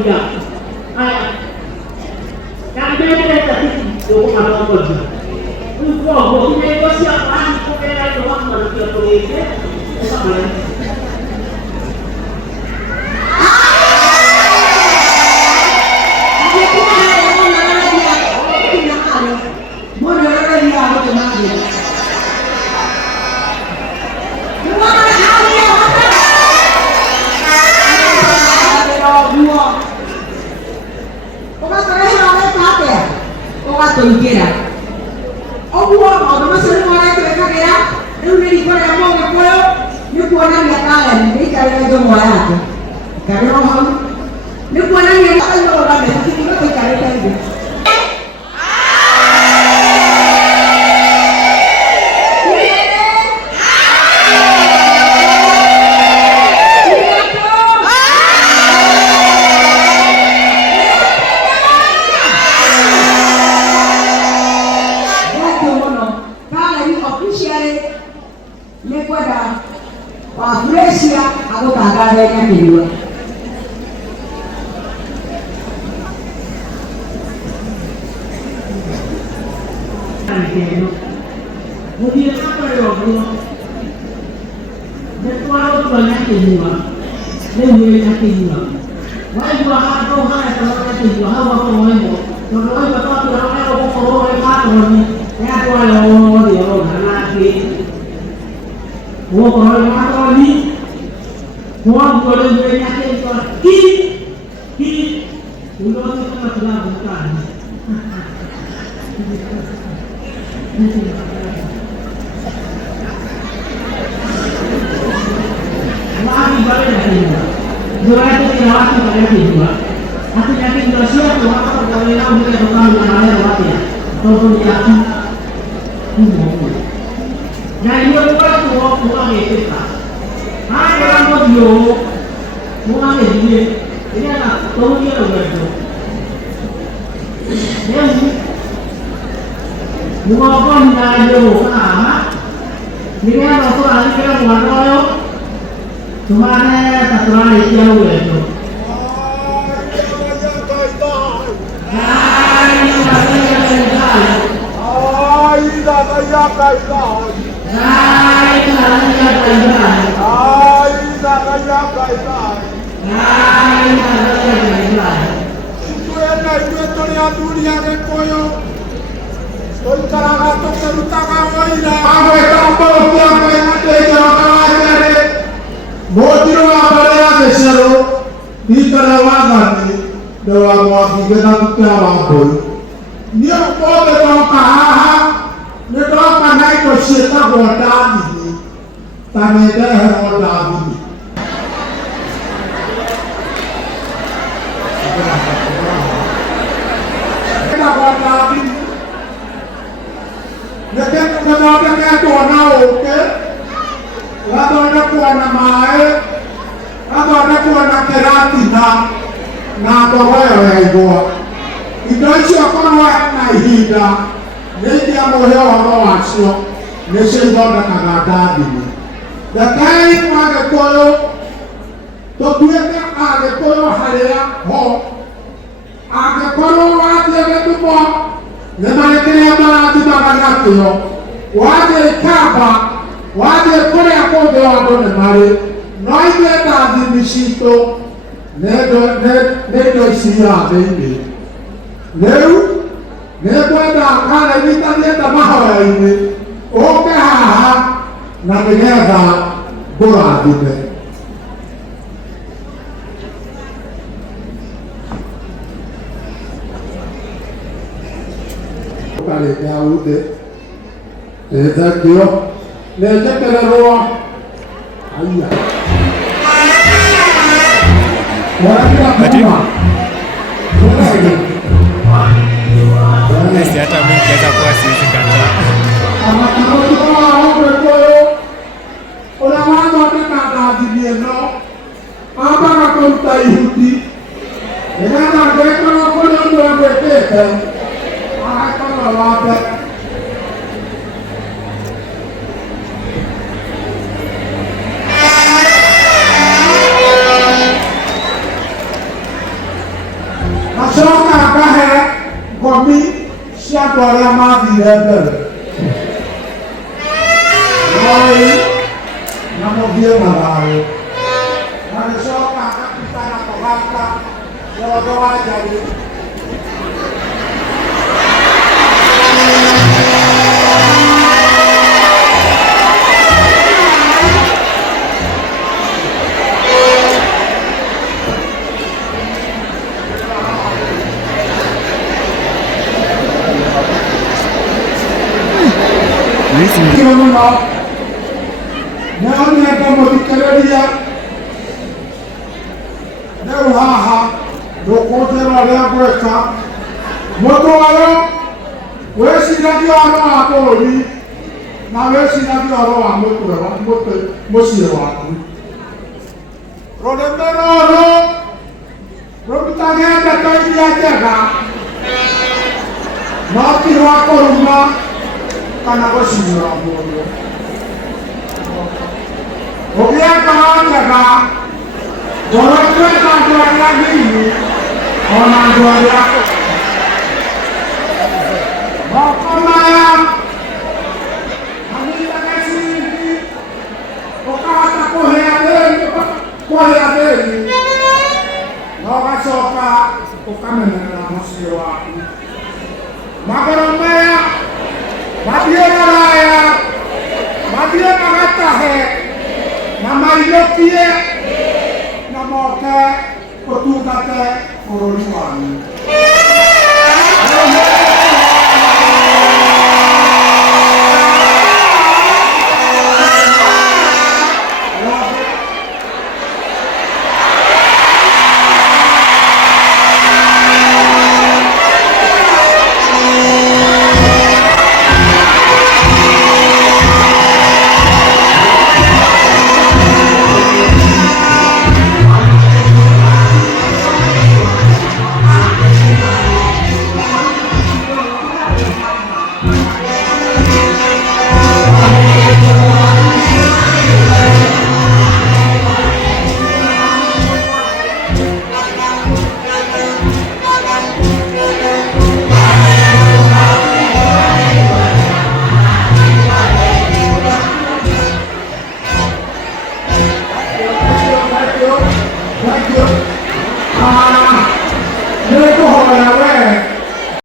muda. Yang beda tadi dulu ada kerja. Untuk ini negosiasi apa? Kita ada doang manusia politik. Sama. Quiera. O buono, come se non vuole che cagherà, e non mi ricorda a mo' che quello, ne può andare a casa, ne cagherà già muorato. Cagherò, ne può andare a casa, allora vabbè, ti dico che cagherà già. Aku kakak adanya kedua. Kemudian apa ya? Berkuasa banyak kedua, lebih banyak kedua. Wahai dua hati orang yang kedua, hawa kamu, kalau betul betul orang yang kamu ini, ya tuan orang dia orang lagi. Kalau kamu ini Tuhan boleh menyaksikan Tuhan ini udah kita sudah bukan lagi balik lagi dua itu tidak lagi balik dua aku yakin bersiap Tuhan kalau boleh tahu kita bukan yang lain lagi ya kalau yakin nah ini dua Tuhan kita hai orang audio bukan ini anak tahu dia loh itu dia bukan pun ada sama ini apa tuh ahli kita bukan loyo cuma satu orang itu itu Ngacoka ngahe ngomi cia andũ arĩa mathire mbere Moi na mũthiĩ na thayũ na ngĩcoka ngatuĩka na mũgaka Njoroge wa Njagi Kira mũno nĩ nyenda mũthikĩrĩria rĩu haha ndũkũnjĩra ũrĩa ngwĩka mũndũ ũyũ wĩciragia ũhoro wa bũrũri na wĩciragia ũhoro wa mũciĩ waku rũrĩmĩ rũrũ rũrutage ndeto iria njega no ti rwa kũruma kana gũcinĩra mũndũ ũgĩe ngoro njega ngoro kwenda andũ arĩa nini ona andũ arĩa akũrũ moko maya anyitaga ciringi ũkahota kũhĩa thĩni na ũgacoka ũkamenerera mũciĩ waku magũrũ maya mathiĩ maraya mathiĩ magatahe na maiyũkie na moke ũtungate bũrũri wanyu